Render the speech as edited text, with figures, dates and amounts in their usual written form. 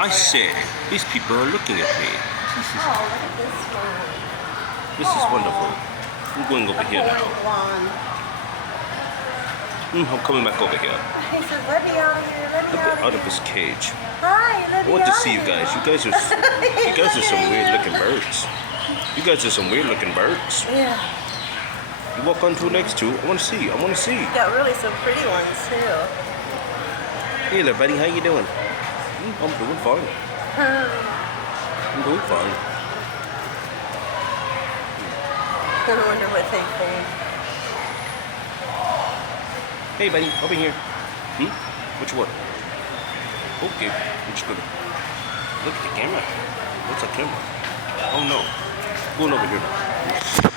I said, these people are looking at me. Oh, look at this one. This is wonderful. I'm going over here now. Blonde. I'm coming back over here. He says, let me out of here, let me Let me out out of of this here. cage. Hi, let I me want to out see you of guys. here. You guys are some weird looking birds. You guys are some weird looking birds. Yeah. You walk on two legs too. I want to see. I want to see. You got really some pretty ones too. Hey there, buddy. How you doing? I'm doing fine. I'm doing fine. I wonder what they think. Hey, buddy. Over here. Which one? Okay. I'm just gonna look at the camera. What's the camera? Oh no. Going over here now.